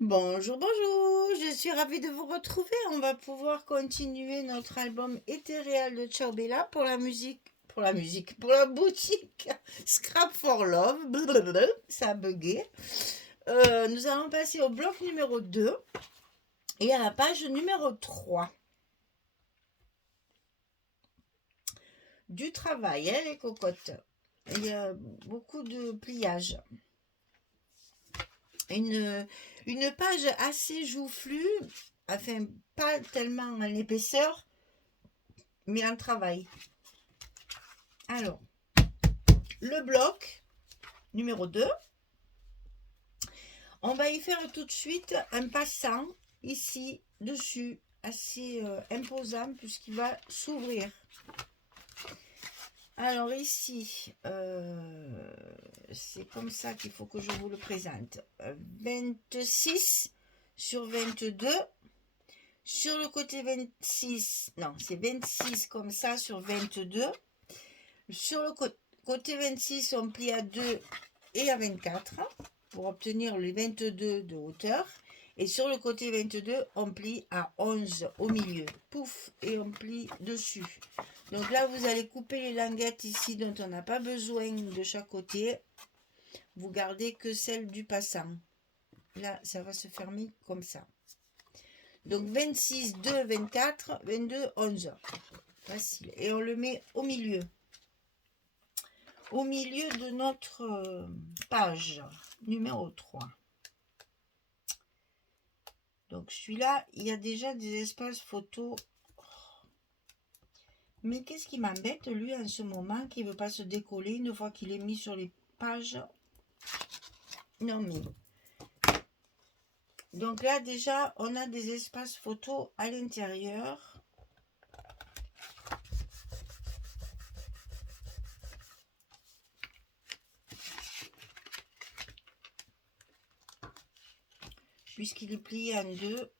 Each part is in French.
Bonjour, bonjour, je suis ravie de vous retrouver. On va pouvoir continuer notre album Ethereal de Ciao Bella pour la boutique Scrap for Love. Blablabla, ça a bugué. Nous allons passer au bloc numéro 2 et à la page numéro 3. Du travail, hein, les cocottes. Il y a beaucoup de pliage. Une page assez joufflue, enfin pas tellement en épaisseur, mais en travail. Alors, le bloc numéro 2, on va y faire tout de suite un passant ici, dessus, assez imposant puisqu'il va s'ouvrir. Alors ici, c'est comme ça qu'il faut que je vous le présente. 26 sur 22. Sur le côté 26, non, c'est 26 comme ça sur 22. Sur le côté 26, on plie à 2 et à 24 pour obtenir les 22 de hauteur. Et sur le côté 22, on plie à 11 au milieu. Pouf, et on plie dessus. Donc là, vous allez couper les languettes ici dont on n'a pas besoin de chaque côté. Vous gardez que celle du passant. Là, ça va se fermer comme ça. Donc 26, 2, 24, 22, 11. Facile. Et on le met au milieu. Au milieu de notre page numéro 3. Donc celui-là, il y a déjà des espaces photos. Mais qu'est-ce qui m'embête, lui, en ce moment, qui ne veut pas se décoller une fois qu'il est mis sur les pages. Non, mais... Donc là, déjà, on a des espaces photos à l'intérieur. Puisqu'il est plié en deux.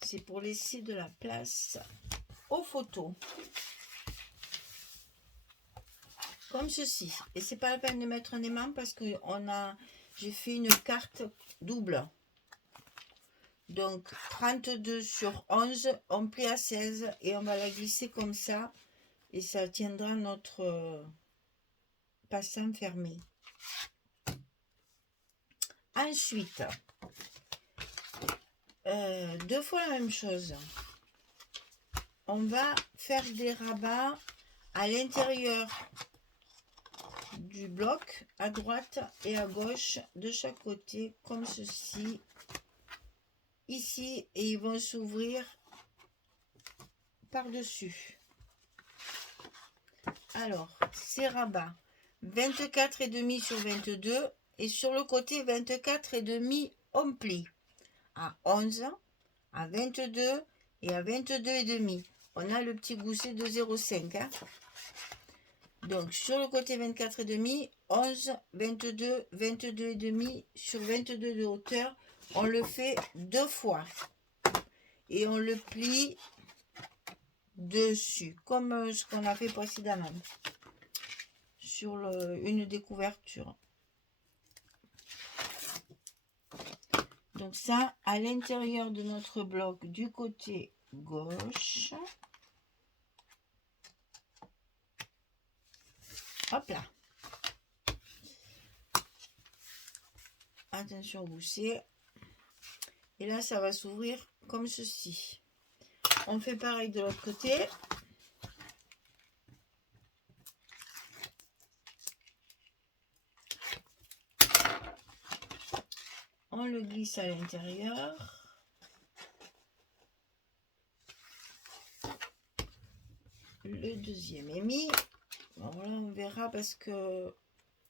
C'est pour laisser de la place aux photos. Comme ceci. Et c'est pas la peine de mettre un aimant parce que j'ai fait une carte double. Donc 32 sur 11, on plie à 16 et on va la glisser comme ça. Et ça tiendra notre passant fermé. Ensuite, deux fois la même chose. On va faire des rabats à l'intérieur du bloc, à droite et à gauche de chaque côté, comme ceci. Ici, et ils vont s'ouvrir par-dessus. Alors, ces rabats, 24,5 sur 22, et sur le côté 24,5, on plie à 11, à 22 et à 22,5. On a le petit gousset de 0,5. Hein. Donc, sur le côté 24,5, 11, 22, 22,5 sur 22 de hauteur. On le fait deux fois. Et on le plie dessus, comme ce qu'on a fait précédemment. Sur une des couvertures. Donc ça, à l'intérieur de notre bloc du côté gauche. Hop là. Attention au gousset. Et là, ça va s'ouvrir comme ceci. On fait pareil de l'autre côté. On le glisse à l'intérieur. Le deuxième est mis. Bon, là, on verra parce que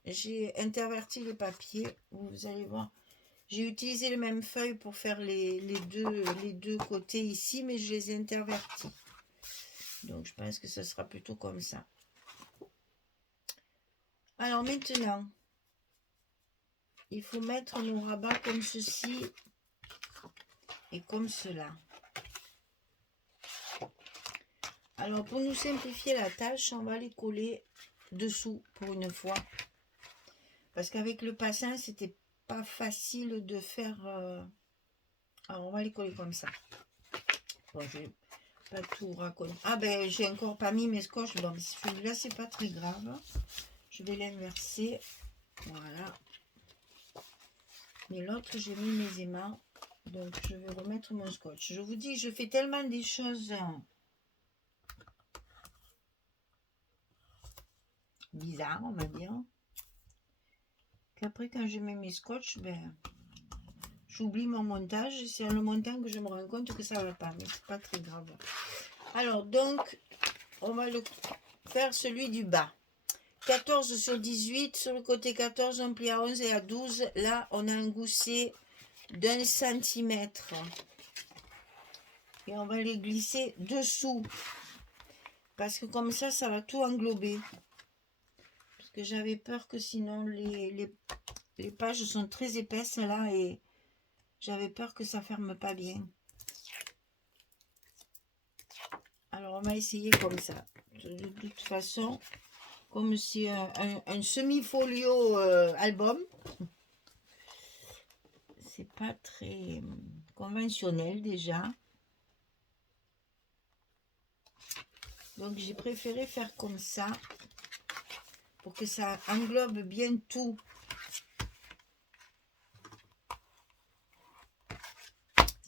j'ai interverti le papier. Vous allez voir. J'ai utilisé les mêmes feuilles pour faire les deux côtés ici, mais je les ai intervertis. Donc, je pense que ce sera plutôt comme ça. Alors, maintenant, il faut mettre nos rabats comme ceci et comme cela. Alors, pour nous simplifier la tâche, on va les coller dessous pour une fois. Parce qu'avec le passin, c'était pas facile de faire... Alors, on va les coller comme ça. Bon, je vais pas tout raconter. Ah ben, j'ai encore pas mis mes scotch. Bon, celui-là, c'est pas très grave. Je vais l'inverser. Voilà. Mais l'autre, j'ai mis mes aimants. Donc, je vais remettre mon scotch. Je vous dis, je fais tellement des choses bizarres, on va dire, qu'après, quand je mets mes scotch, ben, j'oublie mon montage. C'est en le montant que je me rends compte que ça va pas. Mais c'est pas très grave. Alors, donc, on va le faire celui du bas. 14 sur 18. Sur le côté 14, on plie à 11 et à 12. Là, on a un gousset d'1 centimètre. Et on va les glisser dessous. Parce que comme ça va tout englober. Parce que j'avais peur que sinon les pages sont très épaisses là et j'avais peur que ça ferme pas bien. Alors on va essayer comme ça. De toute façon, comme c'est un semi-folio album, c'est pas très conventionnel déjà. Donc j'ai préféré faire comme ça pour que ça englobe bien tout.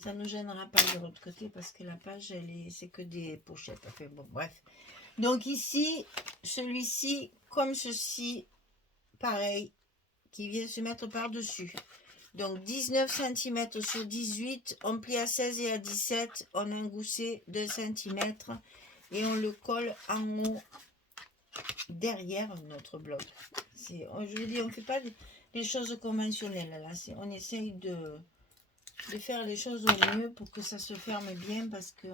Ça ne gênera pas de l'autre côté parce que la page, c'est que des pochettes. Enfin bon, bref. Donc ici, celui-ci, comme ceci, pareil, qui vient se mettre par-dessus. Donc 19 cm sur 18, on plie à 16 et à 17, on a un gousset de 1 cm et on le colle en haut derrière notre bloc. Je vous dis, on ne fait pas des choses conventionnelles là. On essaye de faire les choses au mieux pour que ça se ferme bien parce que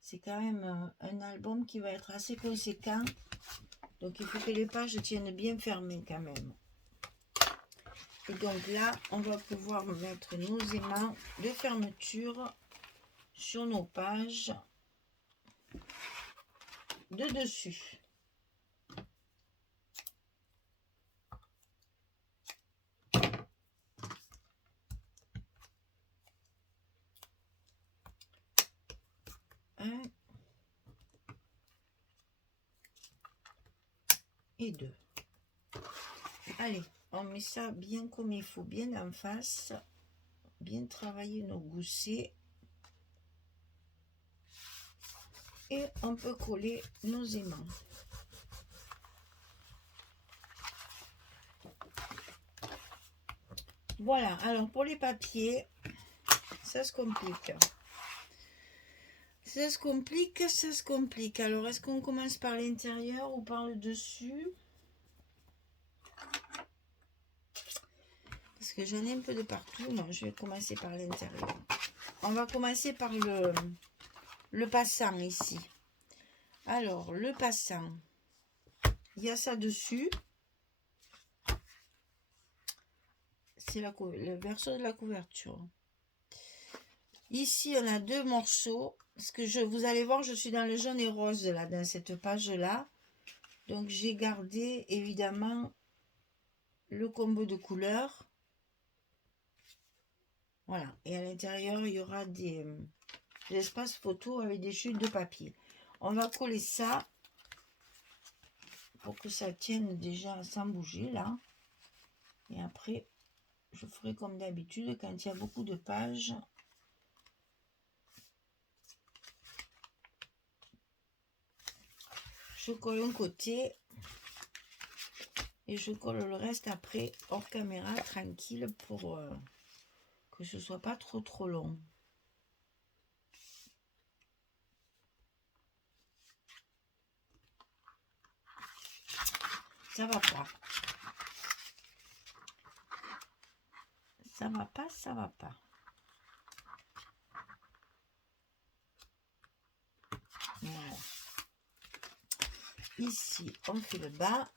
c'est quand même un album qui va être assez conséquent. Donc il faut que les pages tiennent bien fermées quand même. Et donc là, on va pouvoir mettre nos aimants de fermeture sur nos pages de dessus. Un et deux. Allez, on met ça bien comme il faut, bien en face. Bien travailler nos goussets. Et on peut coller nos aimants. Voilà, alors pour les papiers, ça se complique. Ça se complique, ça se complique. Alors, est-ce qu'on commence par l'intérieur ou par le dessus? Parce que j'en ai un peu de partout. Non, je vais commencer par l'intérieur. On va commencer par le passant ici. Alors, le passant, il y a ça dessus. C'est le verso de la couverture. Ici, on a deux morceaux. Parce que vous allez voir, je suis dans le jaune et rose là, dans cette page-là. Donc, j'ai gardé évidemment le combo de couleurs. Voilà. Et à l'intérieur, il y aura des espaces photos avec des chutes de papier. On va coller ça pour que ça tienne déjà sans bouger là. Et après, je ferai comme d'habitude quand il y a beaucoup de pages. Je colle un côté et je colle le reste après hors caméra tranquille pour que ce soit pas trop long. Ça va pas. Ça va pas, ça va pas. Voilà. Ici, on fait le bas.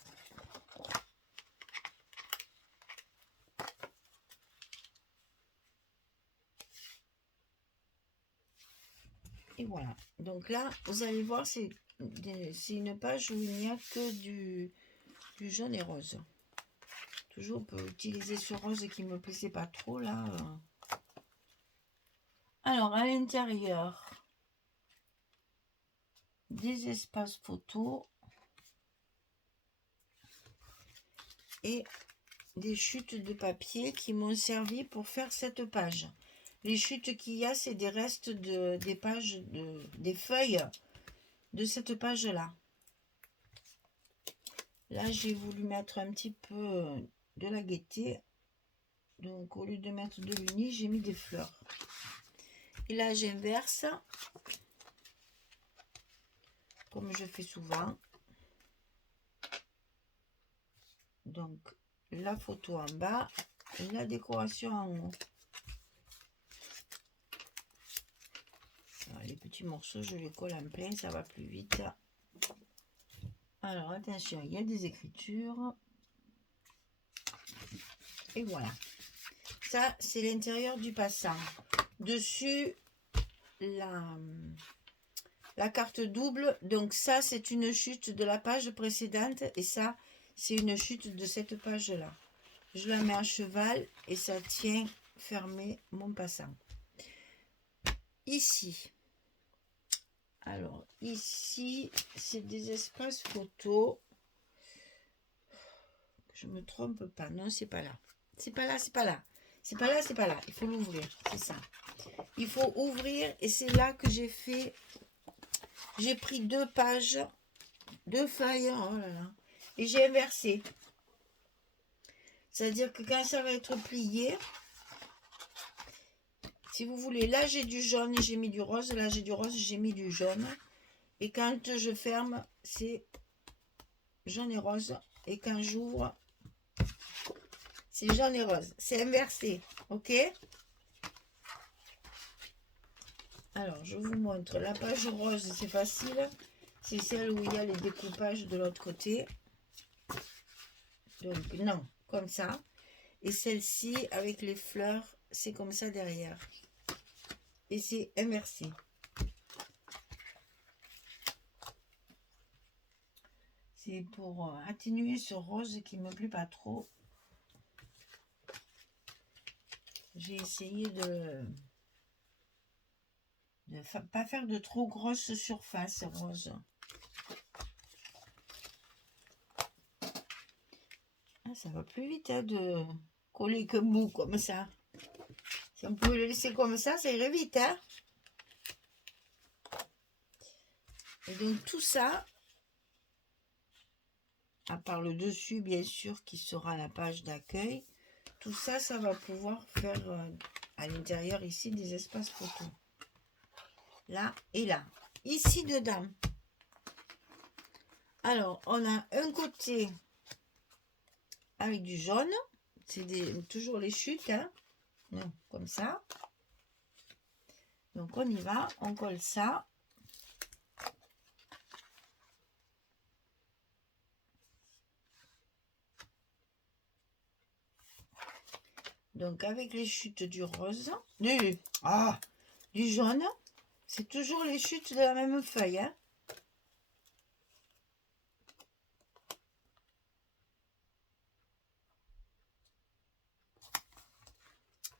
Et voilà. Donc là, vous allez voir, c'est une page où il n'y a que du jaune et rose. Toujours, on peut utiliser ce rose qui me plaisait pas trop, là. Alors, à l'intérieur, des espaces photos et des chutes de papier qui m'ont servi pour faire cette page. Les chutes qu'il y a, c'est des restes des pages, des feuilles de cette page-là. Là, j'ai voulu mettre un petit peu de la gaieté. Donc, au lieu de mettre de l'uni, j'ai mis des fleurs. Et là, j'inverse, comme je fais souvent. Donc, la photo en bas et la décoration en haut. Alors, les petits morceaux, je les colle en plein, ça va plus vite. Alors, attention, il y a des écritures. Et voilà. Ça, c'est l'intérieur du passant. Dessus, la carte double. Donc, ça, c'est une chute de la page précédente. Et ça, c'est une chute de cette page-là. Je la mets à cheval et ça tient fermé mon passant. Ici. Alors, ici, c'est des espaces photos. Je me trompe pas. Non, c'est pas là. C'est pas là, c'est pas là. C'est pas là, c'est pas là. Il faut l'ouvrir, c'est ça. Il faut ouvrir et c'est là que j'ai fait. J'ai pris 2 pages, 2 feuilles, oh là là, et j'ai inversé. C'est-à-dire que quand ça va être plié, si vous voulez, là j'ai du jaune, j'ai mis du rose, là j'ai du rose, j'ai mis du jaune. Et quand je ferme, c'est jaune et rose. Et quand j'ouvre, c'est jaune et rose. C'est inversé, ok? Alors, je vous montre. La page rose, c'est facile. C'est celle où il y a les découpages de l'autre côté. Donc, non, comme ça. Et celle-ci, avec les fleurs, c'est comme ça derrière. Et c'est inversé. C'est pour atténuer ce rose qui ne me plaît pas trop. J'ai essayé de pas faire de trop grosses surfaces roses. Ah, ça va plus vite hein, de coller que mou comme ça. Si on pouvait le laisser comme ça irait vite. Hein. Et donc tout ça, à part le dessus bien sûr qui sera la page d'accueil, tout ça, ça va pouvoir faire à l'intérieur ici des espaces photos. Là et là. Ici dedans. Alors, on a un côté avec du jaune. C'est toujours les chutes. Hein. Non, comme ça. Donc, on y va. On colle ça. Donc, avec les chutes du rose. Du jaune. C'est toujours les chutes de la même feuille. Hein.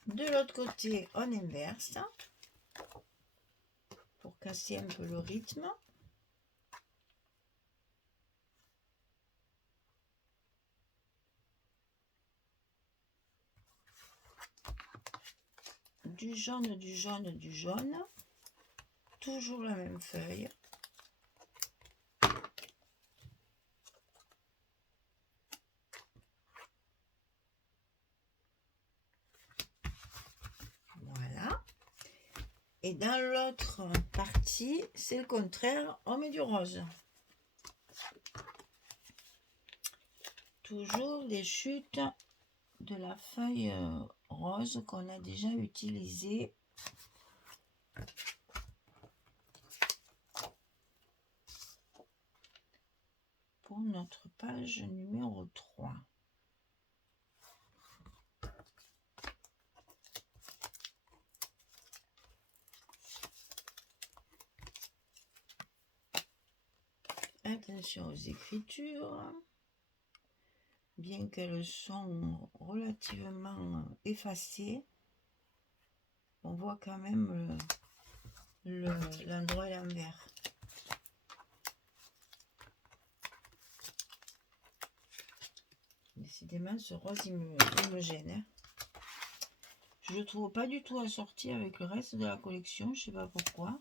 De l'autre côté, on inverse pour casser un peu le rythme. Du jaune, du jaune, du jaune. Toujours la même feuille. Voilà. Et dans l'autre partie, c'est le contraire, on met du rose. Toujours des chutes de la feuille rose qu'on a déjà utilisée. Pour notre page numéro 3. Attention aux écritures. bien qu'elles sont relativement effacées, on voit quand même l'endroit et l'envers. Décidément, ce rose, il me gêne. Hein. Je ne le trouve pas du tout assorti avec le reste de la collection. Je ne sais pas pourquoi.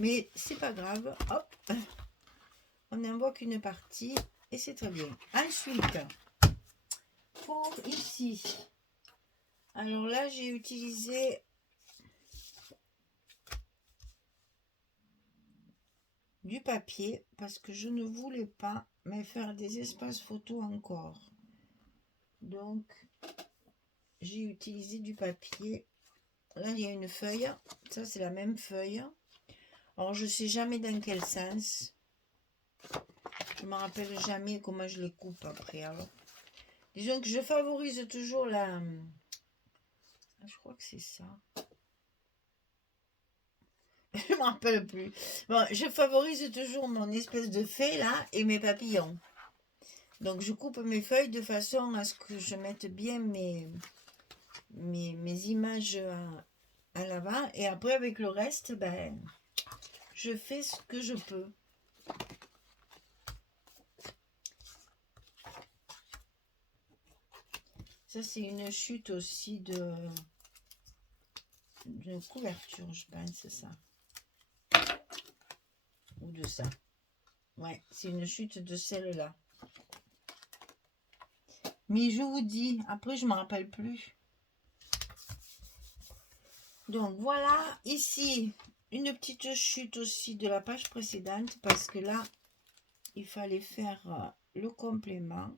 Mais c'est pas grave. Hop. On n'en voit qu'une partie. Et c'est très bien. Ensuite, pour ici. Alors là, j'ai utilisé du papier parce que je ne voulais pas me faire des espaces photos encore. Donc, j'ai utilisé du papier. Là, il y a une feuille. Ça, c'est la même feuille. Alors, je ne sais jamais dans quel sens. Je ne me rappelle jamais comment je les coupe après. Alors, disons que je favorise toujours la... Je crois que c'est ça. Je ne me rappelle plus. Bon, je favorise toujours mon espèce de fée là et mes papillons. Donc, je coupe mes feuilles de façon à ce que je mette bien mes images à l'avant. Et après, avec le reste, ben, je fais ce que je peux. Ça, c'est une chute aussi d'une couverture, je pense, ça. Ou de ça. Ouais, c'est une chute de celle-là. Mais je vous dis, après, je ne me rappelle plus. Donc, voilà, ici, une petite chute aussi de la page précédente, parce que là, il fallait faire le complément.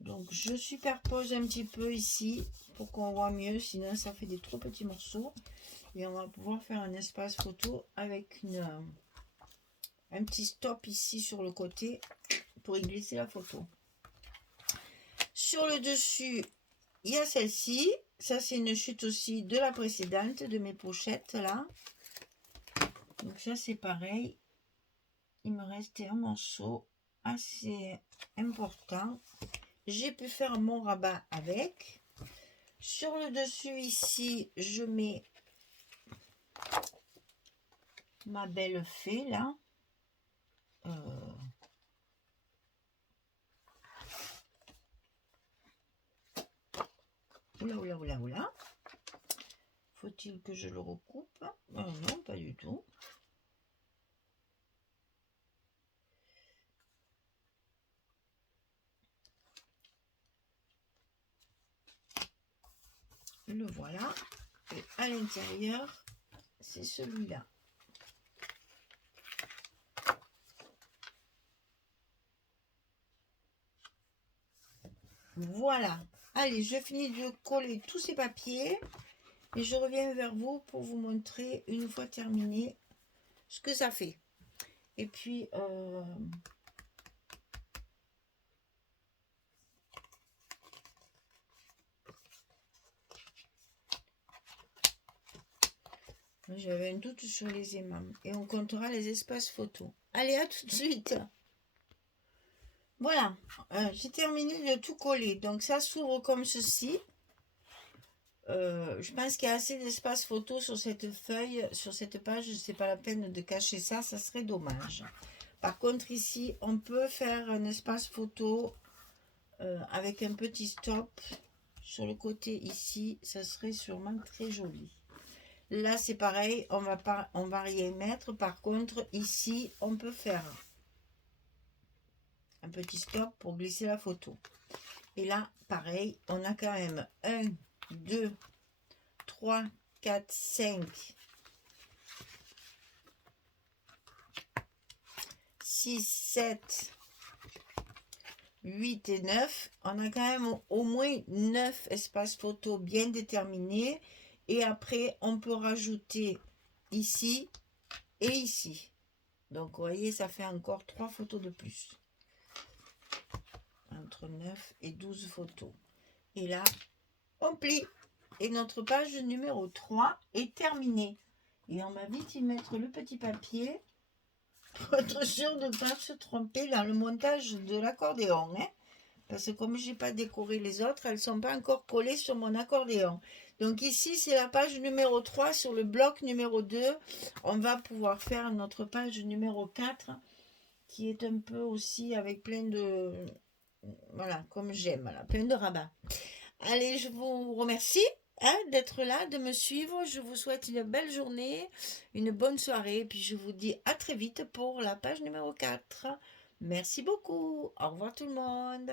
Donc, je superpose un petit peu ici, pour qu'on voit mieux, sinon ça fait des trop petits morceaux. Et on va pouvoir faire un espace photo avec un petit stop ici sur le côté pour y glisser la photo. Sur le dessus, il y a celle-ci. Ça, c'est une chute aussi de la précédente, de mes pochettes là. Donc ça, c'est pareil. Il me restait un morceau assez important. J'ai pu faire mon rabat avec. Sur le dessus ici, je mets ma belle fée là. Oula. Faut-il que je le recoupe? Non, pas du tout. Le voilà. Et à l'intérieur, c'est celui-là. Voilà. Allez, je finis de coller tous ces papiers et je reviens vers vous pour vous montrer, une fois terminé, ce que ça fait. Et puis, j'avais un doute sur les aimants. Et on comptera les espaces photos. Allez, à tout de suite. Voilà, j'ai terminé de tout coller. Donc ça s'ouvre comme ceci. Je pense qu'il y a assez d'espace photo sur cette feuille, sur cette page. C'est pas la peine de cacher ça, ça serait dommage. Par contre ici, on peut faire un espace photo avec un petit stop sur le côté ici. Ça serait sûrement très joli. Là c'est pareil, on va rien mettre. Par contre ici, on peut faire un petit stop pour glisser la photo. Et là, pareil, on a quand même 1, 2, 3, 4, 5, 6, 7, 8 et 9. On a quand même au moins 9 espaces photos bien déterminés. Et après, on peut rajouter ici et ici. Donc, vous voyez, ça fait encore 3 photos de plus. Entre 9 et 12 photos. Et là, on plie. Et notre page numéro 3 est terminée. Et on va vite y mettre le petit papier pour être sûr de ne pas se tromper dans le montage de l'accordéon. Hein, parce que comme je n'ai pas décoré les autres, elles ne sont pas encore collées sur mon accordéon. Donc ici, c'est la page numéro 3 sur le bloc numéro 2. On va pouvoir faire notre page numéro 4 qui est un peu aussi avec plein de... Voilà, comme j'aime, voilà, plein de rabats. Allez, je vous remercie d'être là, de me suivre. Je vous souhaite une belle journée, une bonne soirée. Puis je vous dis à très vite pour la page numéro 4. Merci beaucoup. Au revoir tout le monde.